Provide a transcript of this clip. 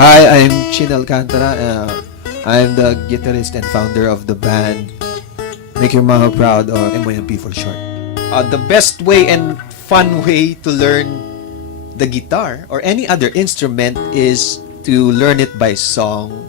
Hi, I'm Chin Alcantara. I'm the guitarist and founder of the band Make Your Mama Proud, or MYMP for short. The best way and fun way to learn the guitar or any other instrument is to learn it by song